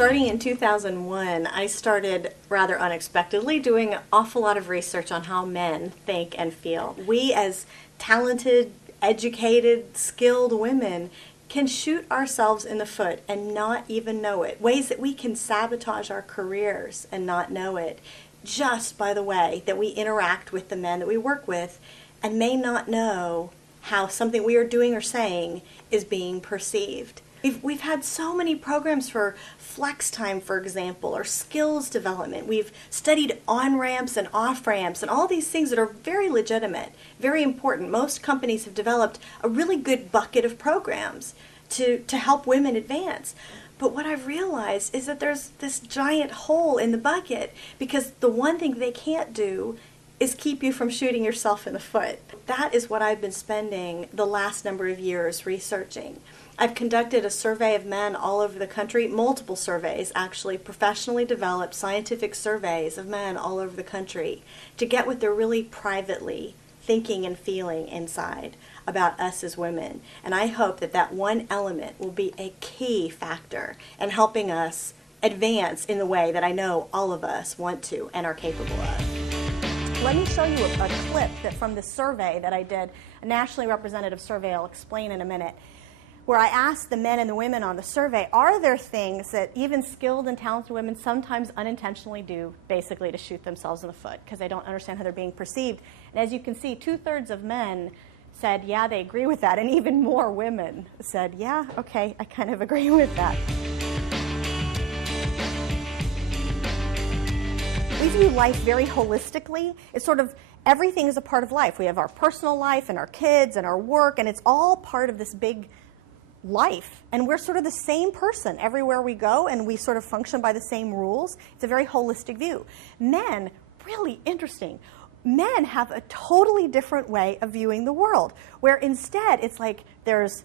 Starting in 2001, I started rather unexpectedly doing an awful lot of research on how men think and feel. We as talented, educated, skilled women can shoot ourselves in the foot and not even know it. Ways that we can sabotage our careers and not know it just by the way that we interact with the men that we work with and may not know how something we are doing or saying is being perceived. We've had so many programs for flex time, for example, or skills development. We've studied on-ramps and off-ramps and all these things that are very legitimate, very important. Most companies have developed a really good bucket of programs to help women advance. But what I've realized is that there's this giant hole in the bucket because the one thing they can't do is keep you from shooting yourself in the foot. That is what I've been spending the last number of years researching. I've conducted a survey of men all over the country, multiple surveys actually, professionally developed scientific surveys of men all over the country to get what they're really privately thinking and feeling inside about us as women. And I hope that that one element will be a key factor in helping us advance in the way that I know all of us want to and are capable of. Let me show you a clip from the survey that I did, a nationally representative survey I'll explain in a minute, where I asked the men and the women on the survey, are there things that even skilled and talented women sometimes unintentionally do, basically to shoot themselves in the foot because they don't understand how they're being perceived? And as you can see, 2/3 of men said, yeah, they agree with that, and even more women said, yeah, okay, I kind of agree with that. We view life very holistically. It's sort of everything is a part of life. We have our personal life and our kids and our work, and it's all part of this big life. And we're sort of the same person everywhere we go, and we sort of function by the same rules. It's a very holistic view. Men, really interesting. Men have a totally different way of viewing the world, where instead it's like there's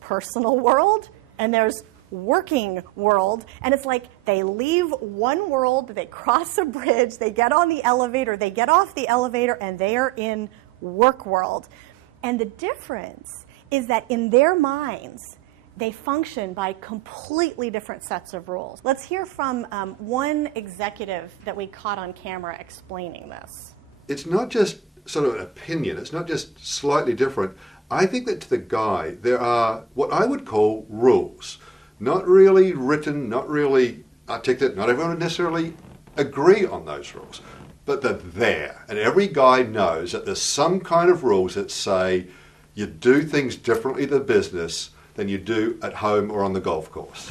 personal world and there's working world, and it's like they leave one world, they cross a bridge, they get on the elevator, they get off the elevator, and they are in work world. And the difference is that in their minds, they function by completely different sets of rules. Let's hear from one executive that we caught on camera explaining this. It's not just sort of an opinion, it's not just slightly different. I think that to the guy, there are what I would call rules. Not really written, not really articulate, not everyone would necessarily agree on those rules, but they're there. And every guy knows that there's some kind of rules that say you do things differently in the business than you do at home or on the golf course.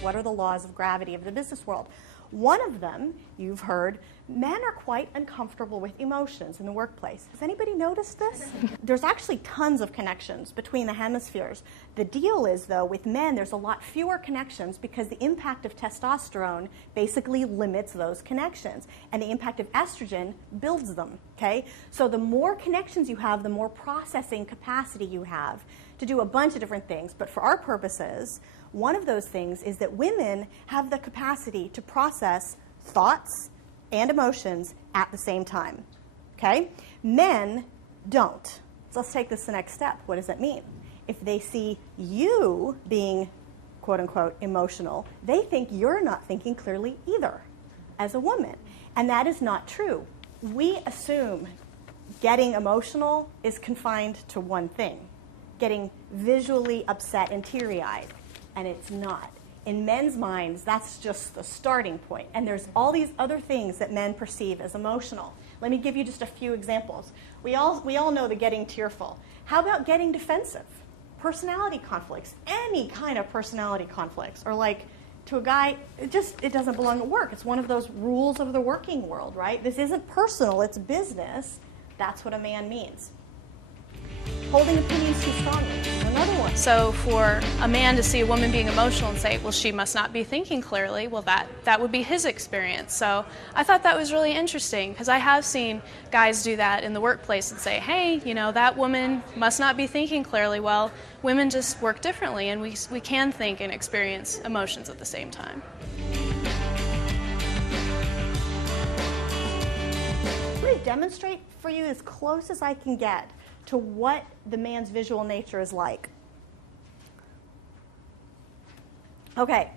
What are the laws of gravity of the business world? One of them, you've heard, men are quite uncomfortable with emotions in the workplace. Has anybody noticed this? There's actually tons of connections between the hemispheres. The deal is, though, with men, there's a lot fewer connections because the impact of testosterone basically limits those connections, and the impact of estrogen builds them, okay? So the more connections you have, the more processing capacity you have to do a bunch of different things. But for our purposes, one of those things is that women have the capacity to process thoughts and emotions at the same time, okay? Men don't. So let's take this to the next step. What does that mean? If they see you being, quote unquote, emotional, they think you're not thinking clearly either as a woman. And that is not true. We assume getting emotional is confined to one thing, getting visually upset and teary-eyed. And it's not. In men's minds, that's just the starting point. And there's all these other things that men perceive as emotional. Let me give you just a few examples. We all know the getting tearful. How about getting defensive? Personality conflicts, any kind of personality conflicts. Or like, to a guy, it doesn't belong at work. It's one of those rules of the working world, right? This isn't personal, it's business. That's what a man means. Holding opinions too strongly is another one. So for a man to see a woman being emotional and say, well, she must not be thinking clearly, well, that would be his experience. So I thought that was really interesting because I have seen guys do that in the workplace and say, hey, you know, that woman must not be thinking clearly. Well, women just work differently, and we can think and experience emotions at the same time. I'm going to demonstrate for you as close as I can get to what the man's visual nature is like. Okay,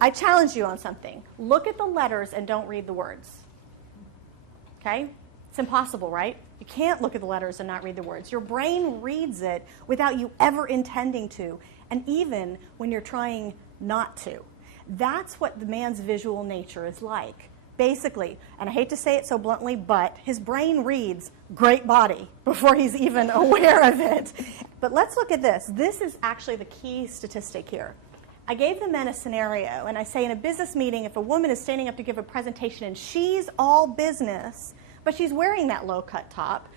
I challenge you on something. Look at the letters and don't read the words. Okay? It's impossible, right? You can't look at the letters and not read the words. Your brain reads it without you ever intending to, and even when you're trying not to. That's what the man's visual nature is like. Basically, and I hate to say it so bluntly, but his brain reads great body before he's even aware of it. But let's look at this. This is actually the key statistic here. I gave the men a scenario, and I say in a business meeting, if a woman is standing up to give a presentation and she's all business, but she's wearing that low-cut top,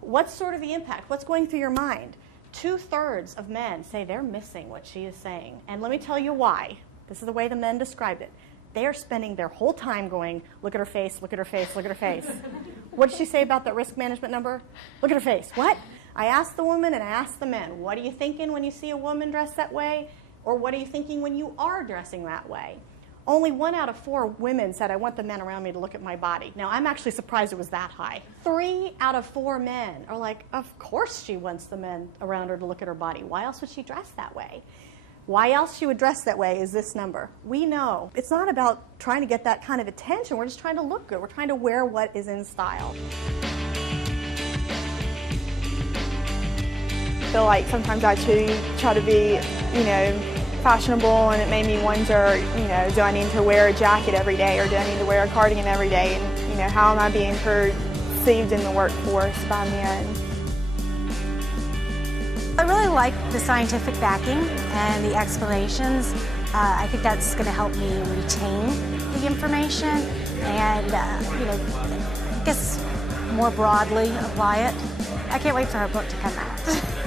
what's sort of the impact? What's going through your mind? 2/3 of men say they're missing what she is saying. And let me tell you why. This is the way the men described it. They are spending their whole time going, look at her face, look at her face, look at her face. What did she say about that risk management number? Look at her face. What? I asked the woman and I asked the men, what are you thinking when you see a woman dressed that way? Or what are you thinking when you are dressing that way? Only 1 out of 4 women said, I want the men around me to look at my body. Now, I'm actually surprised it was that high. 3 out of 4 men are like, of course she wants the men around her to look at her body. Why else would she dress that way? Why else she would dress that way is this number. We know. It's not about trying to get that kind of attention. We're just trying to look good. We're trying to wear what is in style. I feel like sometimes I too try to be, fashionable, and it made me wonder, do I need to wear a jacket every day, or do I need to wear a cardigan every day? And, how am I being perceived in the workforce by men? I really like the scientific backing and the explanations. I think that's going to help me retain the information and, I guess more broadly apply it. I can't wait for her book to come out.